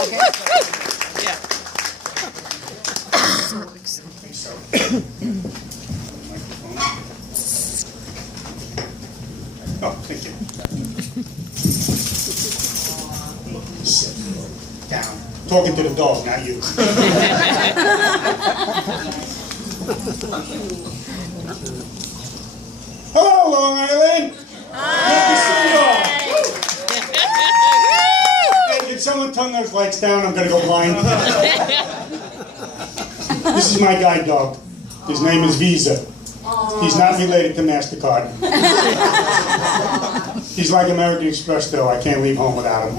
Yeah. So excited. So. Oh, thank you. Sit down. Talking to the dog, not you. Hello, Long Island. Good to see you all. Hey, can someone turn those lights down? I'm going to go blind. This is my guide dog. His name is Visa. He's not related to MasterCard. He's like American Express, though. I can't leave home without him.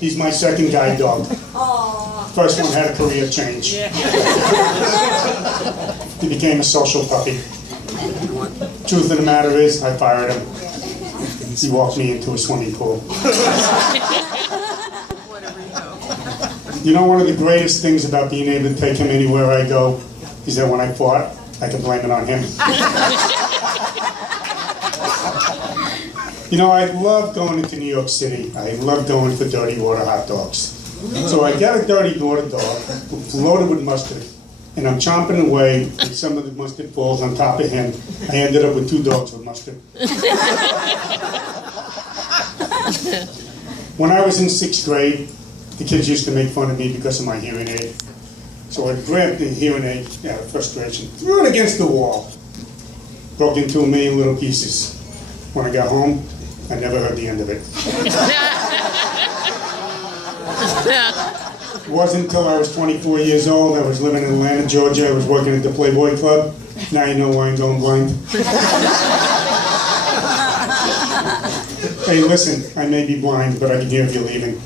He's my second guide dog. First one had a career change. He became a social puppy. Truth of the matter is, I fired him. He walked me into a swimming pool. You know, one of the greatest things about being able to take him anywhere I go is that when I fought, I can blame it on him. You know, I love going into New York City. I love going for dirty water hot dogs. So I got a dirty water dog loaded with mustard, and I'm chomping away, and some of the mustard falls on top of him. I ended up with 2 dogs with mustard. When I was in 6th grade, the kids used to make fun of me because of my hearing aid. So I grabbed the hearing aid out of frustration, threw it against the wall, broke into a million little pieces. When I got home, I never heard the end of it. It wasn't until I was 24 years old, I was living in Atlanta, Georgia, I was working at the Playboy Club. Now you know why I'm going blind. Hey, listen, I may be blind, but I can hear if you're leaving.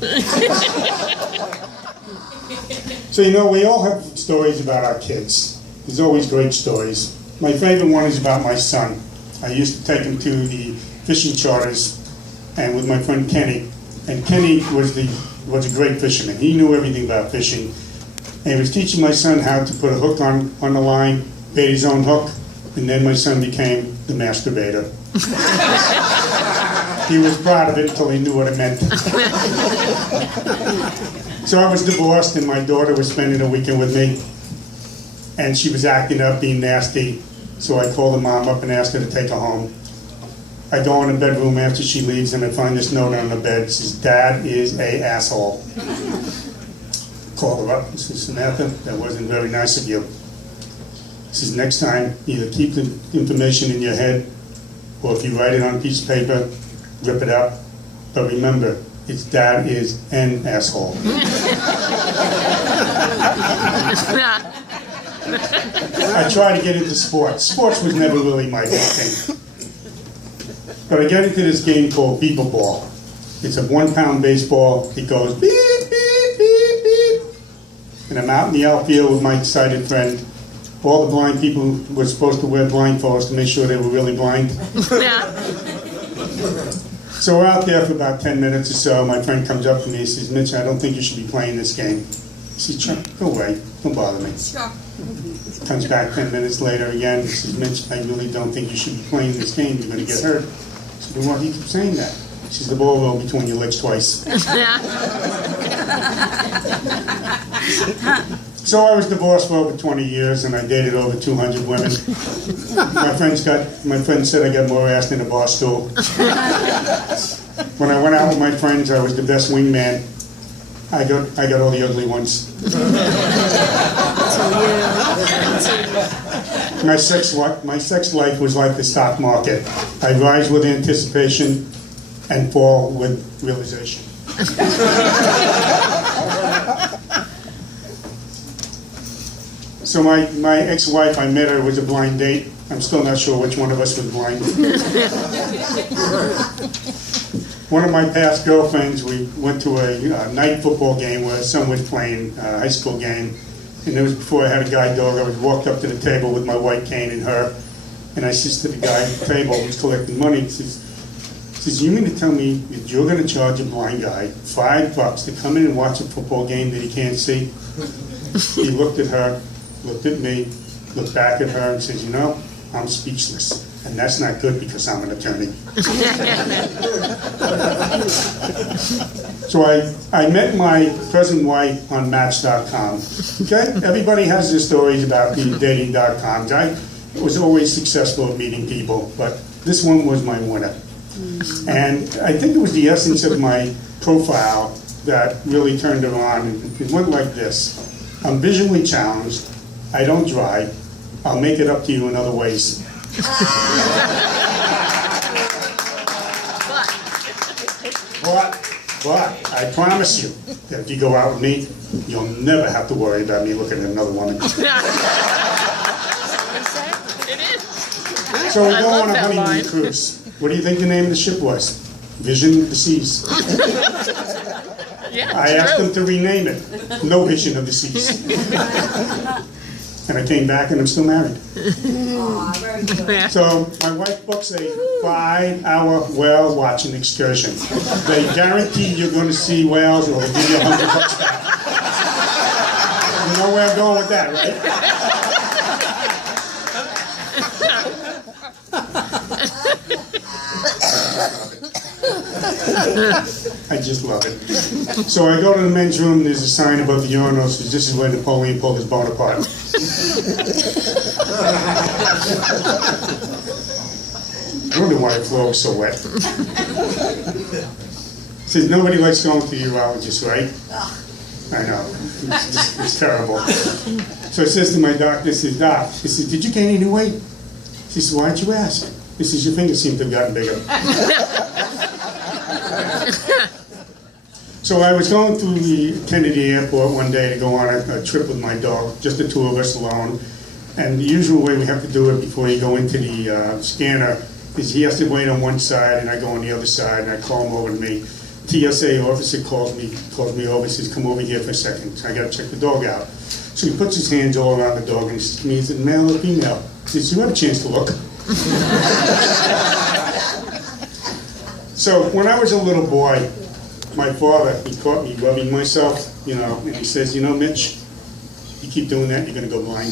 So, you know, we all have stories about our kids. There's always great stories. My favorite one is about my son. I used to take him to the fishing charters and with my friend Kenny. And Kenny was a great fisherman. He knew everything about fishing. And he was teaching my son how to put a hook on the line, bait his own hook, and then my son became the masturbator. He was proud of it until he knew what it meant. So I was divorced, and my daughter was spending a weekend with me, and she was acting up, being nasty. So I called the mom up and asked her to take her home. I go in the bedroom after she leaves, and I find this note on the bed. It says, "Dad is a asshole." Called her up and said, "Samantha, that wasn't very nice of you." He says, "Next time, either keep the information in your head, or if you write it on a piece of paper, rip it up. But remember, it's Dad is an asshole." I try to get into sports. Sports was never really my big thing. But I get into this game called beeper ball. It's a 1-pound baseball. It goes beep, beep, beep, beep. And I'm out in the outfield with my excited friend. All the blind people were supposed to wear blindfolds to make sure they were really blind. So we're out there for about 10 minutes or so. My friend comes up to me and says, "Mitch, I don't think you should be playing this game." I said, "Chuck, go away. Don't bother me." Sure. Comes back 10 minutes later again. He says, "Mitch, I really don't think you should be playing this game. You're going to get hurt." I said, "Well, why do you keep saying that?" He says, "The ball rolled between your legs twice." So I was divorced for over 20 years, and I dated over 200 women. My friend said I got more ass than a bar stool. When I went out with my friends, I was the best wingman. I got all the ugly ones. My sex life was like the stock market. I rise with anticipation and fall with realization. So my ex-wife, I met her, it was a blind date. I'm still not sure which one of us was blind. One of my past girlfriends, we went to a night football game where someone was playing a high school game. And it was before I had a guide dog. I walked up to the table with my white cane and her. And I says to the guy at the table who's collecting money, he says, "You mean to tell me that you're going to charge a blind guy $5 to come in and watch a football game that he can't see?" He looked at her, looked at me, looked back at her and says, "You know, I'm speechless. And that's not good because I'm an attorney." So I met my present wife on Match.com. Okay? Everybody has their stories about the dating.coms. I was always successful at meeting people, but this one was my winner. And I think it was the essence of my profile that really turned her on. It went like this. I'm visually challenged. I don't drive. I'll make it up to you in other ways. But I promise you that if you go out with me, you'll never have to worry about me looking at another woman. It is. So we go on a honeymoon cruise. What do you think the name of the ship was? Vision of the Seas. Yeah, I asked them to rename it. No Vision of the Seas. And I came back and I'm still married. Aw, very good. So my wife books a 5-hour whale watching excursion. They guarantee you're going to see whales, or they'll give you $100 back. You know where I'm going with that, right? I just love it. So I go to the men's room, there's a sign above the urinals, says this is where Napoleon pulled his bone apart. I wonder why the floor was so wet. Says nobody likes going to the urologist, right? I know. It's terrible. So I says to my doctor, he says, Doc, he says, did you gain any weight? He says, why don't you ask? He says, your fingers seem to have gotten bigger. So I was going through the Kennedy Airport one day to go on a trip with my dog, just the two of us alone. And the usual way we have to do it before you go into the scanner is he has to wait on one side and I go on the other side and I call him over to me. TSA officer calls me over, says, come over here for a second. So I got to check the dog out. So he puts his hands all around the dog and he says to me, is it male or female? He says, you have a chance to look. So when I was a little boy, my father, he caught me rubbing myself, and he says, Mitch, you keep doing that, you're going to go blind.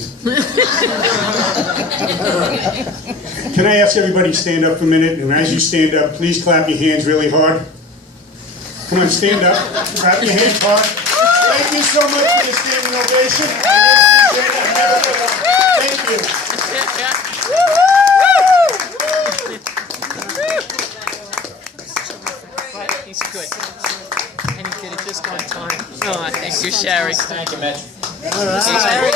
Can I ask everybody to stand up for a minute? And as you stand up, please clap your hands really hard. Come on, stand up. Clap your hands hard. Thank you so much for the standing ovation. Thank you. He's good. And he did it just one time. Oh, thank you, Sherry. Thank you, Mitch. He's very